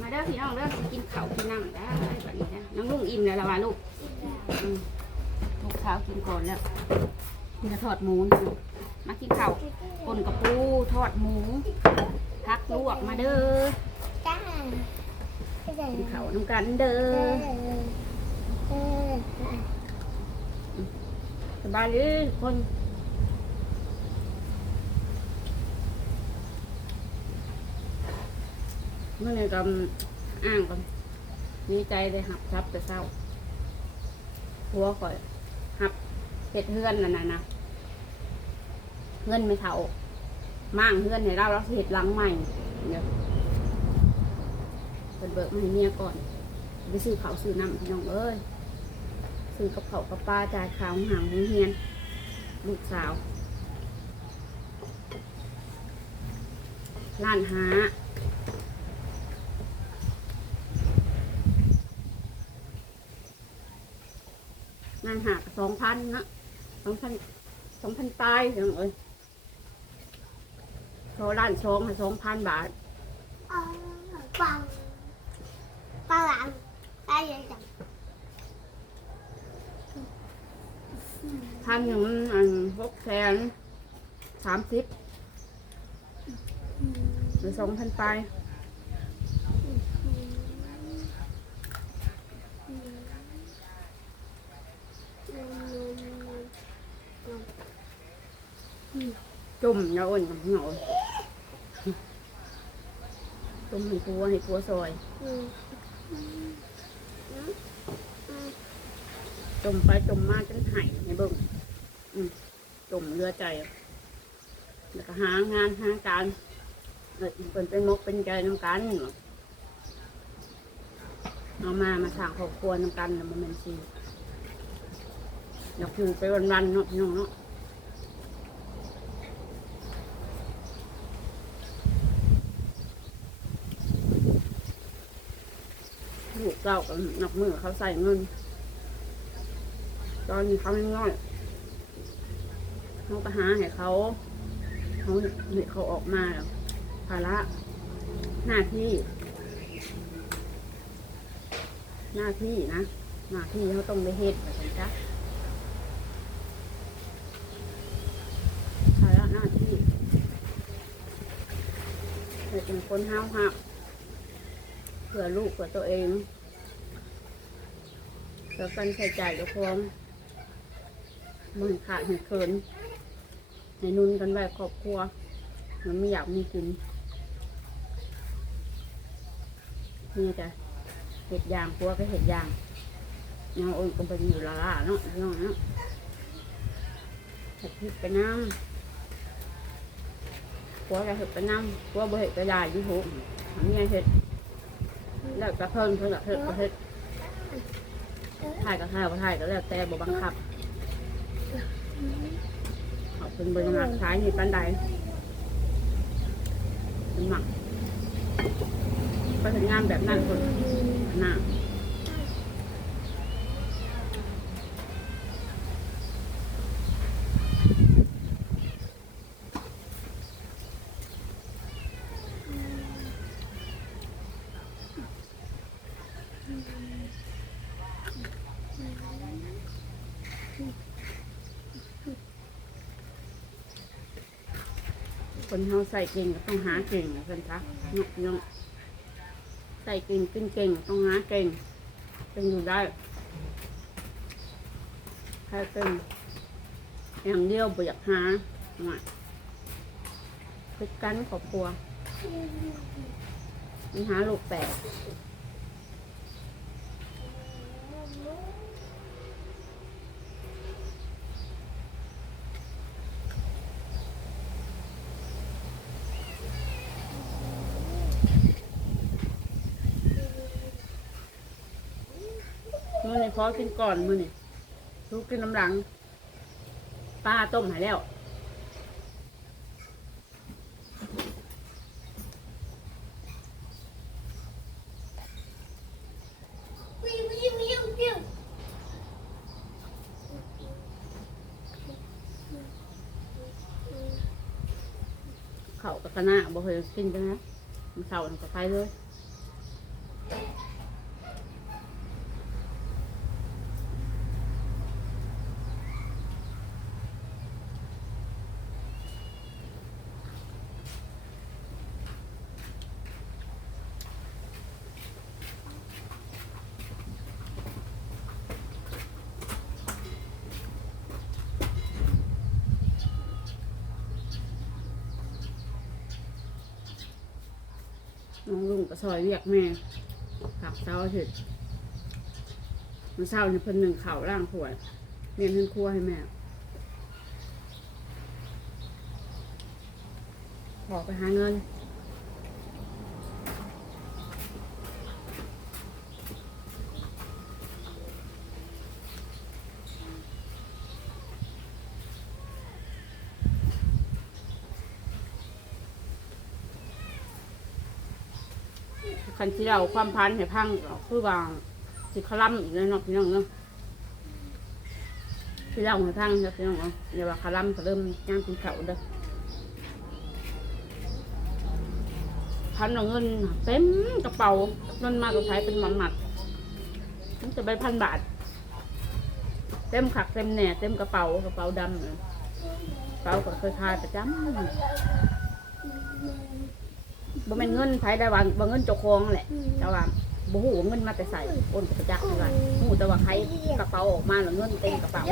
มาเด้อพี่น้องเด้อสิกินข้าวกินน้ำได้แบบนี้นะน้องลุงอิ่มแล้วละวะลูกอืมลูกข้าวกินก่อนแล้วกินกระทอดหมูนะลูกมากินข้าวคนกระปูทอดหมูพักลวกมาเด้อจ้ากินข้าวน้ำกันเด้อสบายเลยคน เมื่อไงก็อ้างกันมีใจเลยหับทับแต่เศร้าหัวข่อยหับเห็ดเฮือนนั่นนะนะเฮือนไม่เท่ามั่างเฮือนให้เราเราสิเห็ดหลังใหม่เดี๋ยเปิดเบิกมาให้เมียก่อนไปซื้อเขาซื้อน้ำพี่น้องเอ้ยซื้อกับเขากับปลาจ่ายขาวหางหงเฮียนลูกสาวล้านหา ล้านหาสองพันนะสองพันสองพันปลายพี่น้องเอ้ยโทรล้านสองสองพันบาทปังปังหลังได้ยังจังพันหนึ่งอันหกแสนสามสิบหรือสองพันปลาย จุ่มอย่าอ่อนกับหน่อยจุ่มให้กลัวให้กลัวซอยจุ่มไปจุ่มมาจนไห้ในเบิ่งอืมจมเรือใจแล้วก็หางานหาการเป็นเป็นมกเป็นใจน้ำกันเอามามาสร้างครอบครัวน้ำกันแล้วมันเป็นชีอยากอยู่ไปวันๆเนาะพี่น้องเนาะ เจ้ากับนับมือเขาใส่เงิน ตอนนี้เขาไม่ง่อยเขาก็หาให้เขาเขาเห็นเขาออกมาภาระหน้าที่ หน้าที่นะ หน้าที่เขาต้องไปเฮ็ดแบบนี้จ้ะภาระหน้าที่เป็นคนห้าวหักเพื่อลูกเพื่อตัวเอง เพื่อการใช้จ่ายกับพร้อมมันขาดเหนเขินในนุ่นกันไว้ครอบครัว มันไม่อยากมีกินนี่จ้ะเห็ดยางครัวก็เห็ดยางยังโอ้ยก็ไปอยู่ละล่าเนาะน้องเนาะเห็ดพริกไปน้ำครัวก็เห็ดไปน้ำครัวบ่เห็ดก็ได้ยี่หูทำยังไงเห็ดแล้วก็เพิ่มเพิ่มก็เห็ดก็เห็ด ถ่ายก็ถ่ายบ่ถ่ายก็แล้วแต่บ่บังคับขอบคุณเบอร์หมักท้ายนี่ปันใดเป็นหมักก็ถึงงานแบบนั้งคนหน้า เขาใส่เก่งก็ต้องหาเก่งนะเพื่อนคะนกน้องใส่เก่งกินเก่งต้องหาเก่งเป็นอยู่ได้แค่เป็นอย่างเดียวบ่อยากหาไม่พิกันครอบครัวมีหาลูกแปด มื่อนี่ขอกินก่อนมื่อนี่ลูกกินน้ำหลัง ป้าต้มหายแล้ววิววิววิววิวเขากับกระนาบ่เคยกินจังนะมันเสากับไฟเลย น้องลุงก็ซอยเรียกแม่ขับเช้าเถิดมันเช้าเนี่ยเพิ่นหนึ่งเข่าร่างขวดเรียนเพิ่นครัวให้แม่ขอไปหาเงิน คันที่เราความพันให้พังก็คือว่าสิคลัมอีกแล้วเนาะพี่น้องเนาะที่เราให้พังเนาะพี่น้องเนาะเดี๋ยวว่าคลัมก็เริ่มย่างกินเขาเด้อพันเอาเงินเต็มกระเป๋าเงินมากกว่าใช้เป็นหมันหมัดมันจะไปพันบาท เต็มขักเต็มแหน่เต็มกระเป๋ากระเป๋าดำกระเป๋าก็เคยทายประจำ บ่แม่นเงินไผได้ว่าบ่เงินเจ้าของแหละ แต่ว่าบ่ฮู้ว่าเงินมาแต่ใส่โอนกับประจักษ์นี่ว่าฮู้แต่ว่าใครกระเป๋าออกมาแล้วเงินเต็มกระเป๋า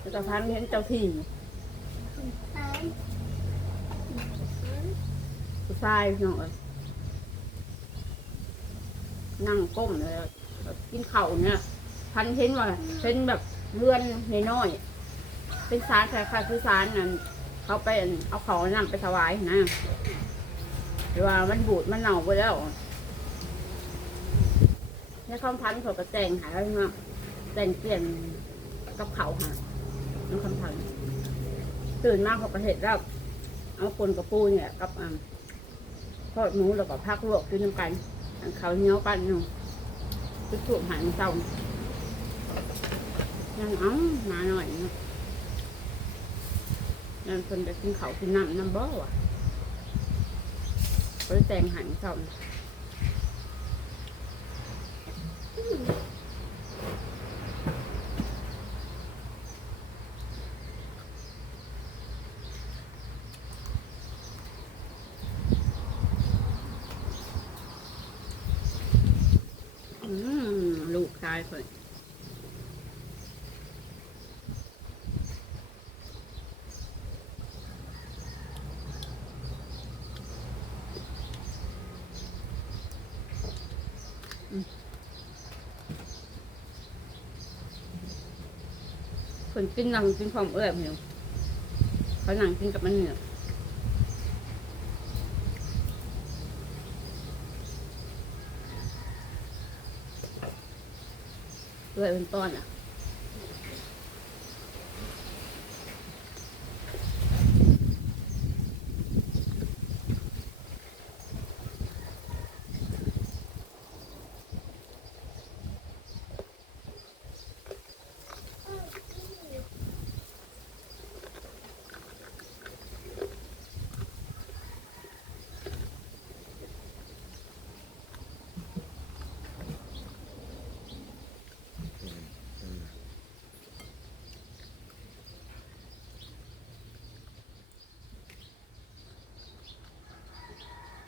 แล้วก็พันเห็นเจ้าที่ผู้ชาย พี่น้องเอ้ยนั่งก้มเลยกินเข้าวเนี่ย พันเห็นว่าเป็นแบบเรือนน้อยๆเป็นสารคล้ายๆคือสารนั่นเขาไปเอาของนำไปถวายนะหรือว่ามันบูดมันเน่าไปแล้วนี่คำพันเขาก็แต่งหาแล้วเนาะแต่งเปลี่ยนกับเขาหาน้องคำพันตื่นมากเขาก็เห็นแล้วเอาคนกับปูเนี่ยกับอ่า ทอดหมูแล้วก็พักลวกกินน้ำกันเขาเนียวกันอยู่ทุกทุกหายเศร้ายังเอ้ามาหน่อยนาะยังคนจะกินเขากินน้ำน้ำบ่อว่ะไปแต่งหายเศร้าอืมลูกชายคนคนกินหนังกินความเอื้อมอยู่เขาหนังกินกับมันเหนือ เอื้อเป็นต้นอะ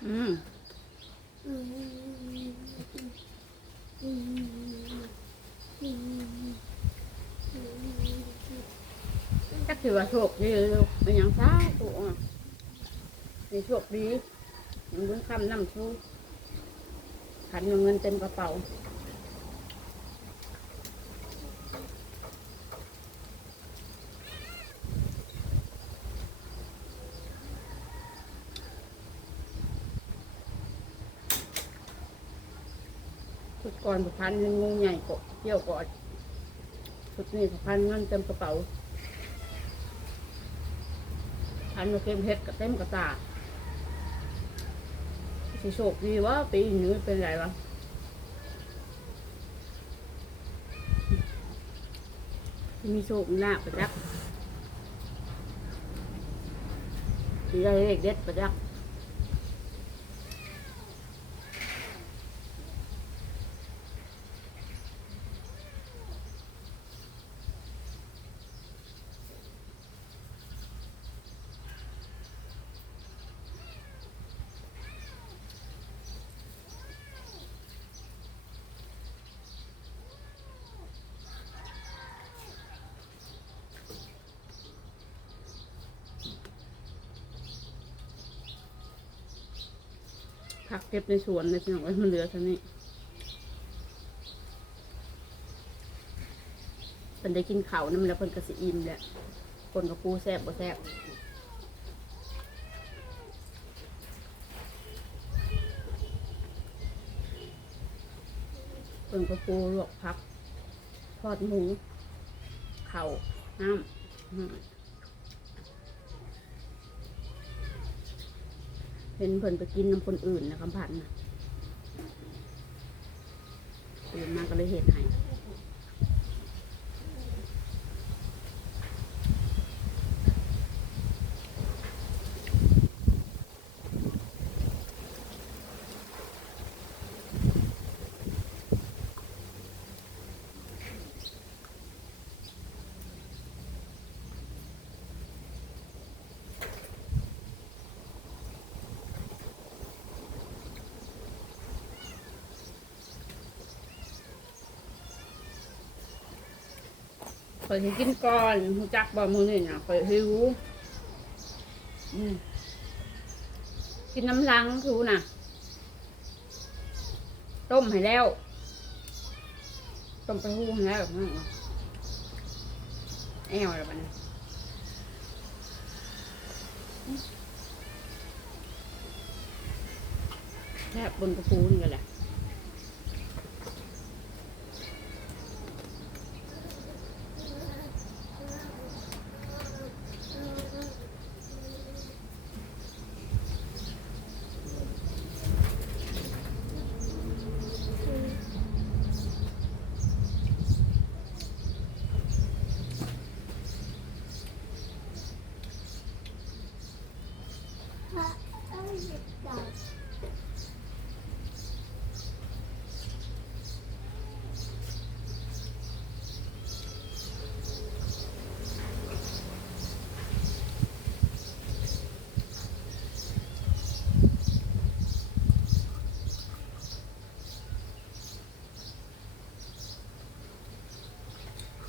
อืมก็ถือว่าโชคดีลูกเป็นอย่างซ้าตัวมีโชคดีมันเพิ่งคำน้ำชูขันเงินเต็มกระเป๋า ชุดก่อนสุพรรณเงินงูใหญ่กบเที่ยวก่อนชุดนี้สุพรรณเงินเต็มกระเป๋าอันมาเค็มเผ็ดกับเต็มกระตาสิโชคดีว่าปีนี้เป็นไรวะมีโชคมีลาประจักษ์มีอะไรเล็กเด็ดประจักษ์ ผักเก็บในสวนเลยพี่น้องไว้มันเหลือเท่านี้เพิ่นได้กินเขานั่นแล้วเพิ่นก็สิอิ่มแหละคนกับปูแซ่บบ่แซ่บเพิ่นกับปูลวกผัก ทอดหมูเข้าน้ำอืม เห็นเพิ่นไปกินน้ำคนอื่นนะคำพันนะตื่นมาก็เลยเห็นให้ คอยสิกินก่อนหูจักบ่มือนี่นะคอยหิวอืมกินน้ำล้างทูน่ะ ต้มให้แล้ว ต้มไปหูให้แล้วแบบนั้นแอวอะไรบ้านี้แค่บบนกระปูนี่กันแหละ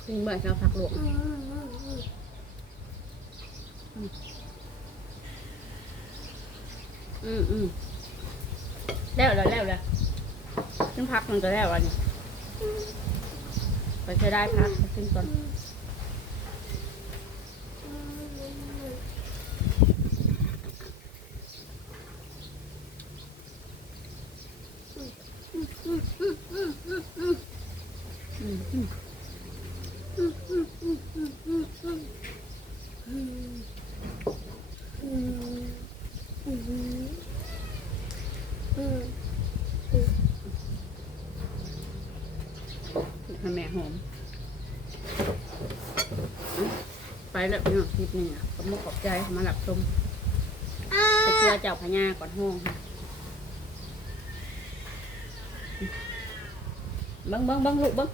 เป็นเบื่อนเราผักหลวงอืมอืมแล้วแล้วแล้วแล้วขึ้นพักมันก็แล้วอันนี้ไปจะได้พักขึ้นก่อนอืมอืม ทำแม่หอม ไปแล้วพี่น้องคลิปนี้นะก็มุกขอบใจมาหลับชมไปเชื่อเจ้าพญาก่อนห้องค่ะบังบังบังลูกบัง